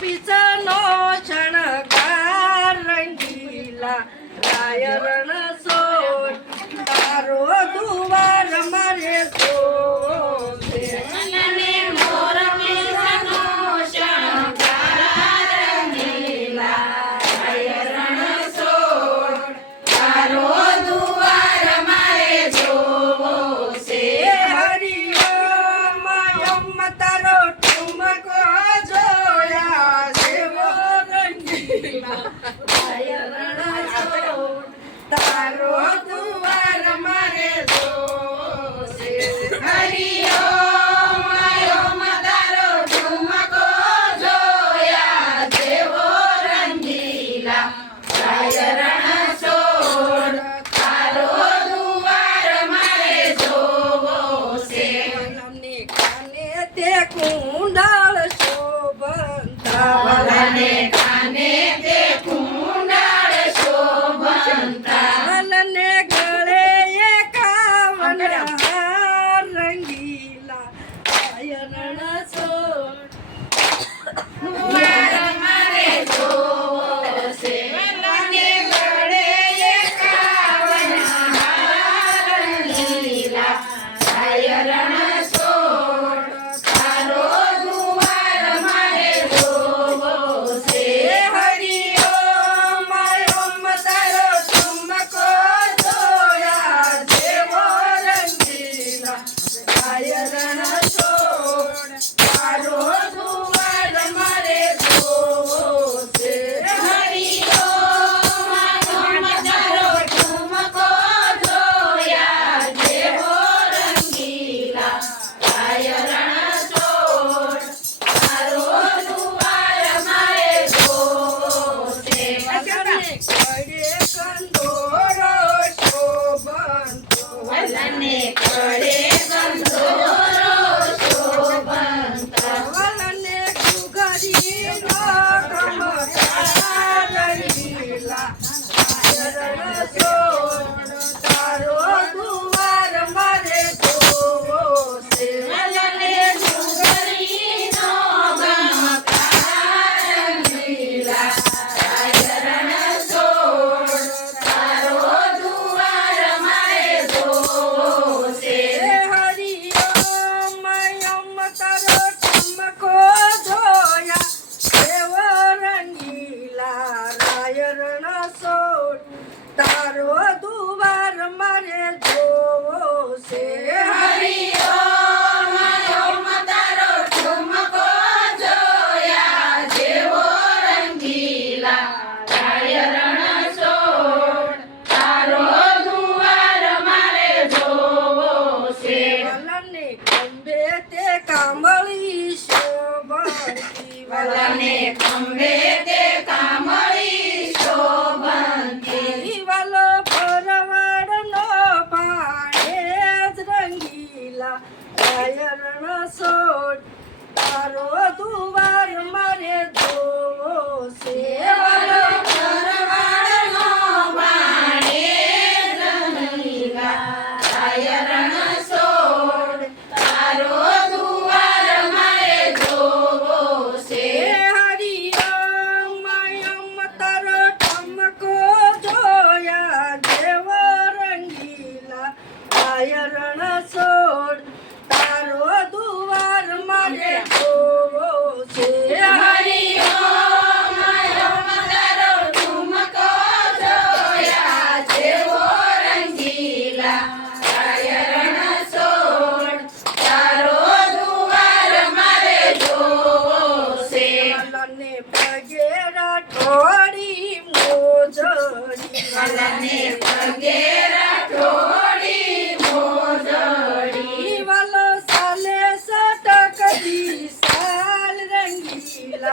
પીછનો શણગાર રંગીલા રાય રણ સોર તારો દુવાર મારે શોભે અને મોર પીછનો શણગાર રંગીલા રાય રણ સોર તારો દુવાર મારે જોવો છે. હરિઓમ યમ તારો ઠુમકો જોયા સેવો રંગીલા રાય રણ સોર તારો દુવાર મારે જોશે. હરિઓમ ઓમ તારો ઠુમકો જોયા જેવો રંગીલા રાય રણ સોર તારો દુવાર મારે જોવો છે. વલને કાને તે કુંડાળ શોભંતા વલને કાને તે કુંડાળ શોભંતા વલને ગળે એકાવન હાર રંગીલા રાય રણ સોર દુવાર મારે જોવો છે. વલને ગળે એકાવન હાર રંગીલા રાય રણ સોર તારો દુવાર મારે જોવો છે. હરિઓમ ઓમ તારો ઠુમકો જોયા જેવો રંગીલા રાય રણ સોર તારો દુવાર મારે જોવો છે. હરિઓમ ઓમ તારો ઠુમકો જોયા જેવો રંગીલા રાય રણ સોર તારો દુવાર મારે જોવો છે. વલને કડે કંદોરો શોભંતો વલને કડે કંદોરો શોભંતો વલને ઘુઘરીનો ચમકાર રંગીલા રાય રણ સોર તારો દુવાર મારે જોવો છે. વલને ઘુઘરીનો ગમકાર રંગીલા રાય રણ સોર તારો દુવાર મારે જોવો છે. હરિઓમ યમ તારો ઠુમકો જોયા જેવો રંગીલા રાય રણ સોર તારો દુવાર મારે જોવો છે. હરિઓમ ઓમ તારો ઠુમકો જોયા જેવો રંગીલા રાય રણ સોર તારો દુવાર મારે જોવો છે. વલને ખંભે તે કામળી શોભંતી વલને ખંભે તે કામળી શોભંતી વલ પરવાડનો પાણે જ રંગીલા રાય રણ સોર તારો દુવાર મારે જોવો છે. વલો પરવાળનો બાણે રંગીલા રાય રણ સોર તારો દુવાર મારે જોવો છે. હરિઓમ યમ તારો ઠુમકો જોયા જેવો રંગીલા રાય રણ સોર તારો દુવાર મારે જોવો છે. હરિઓમ ઓમ તારો ઠુમકો જોયા જેવો રંગીલા રાય રણ સોર તારો દુવાર મારે જોવો છે. વલને પગે રાઠોડી મોજડી વલને પગે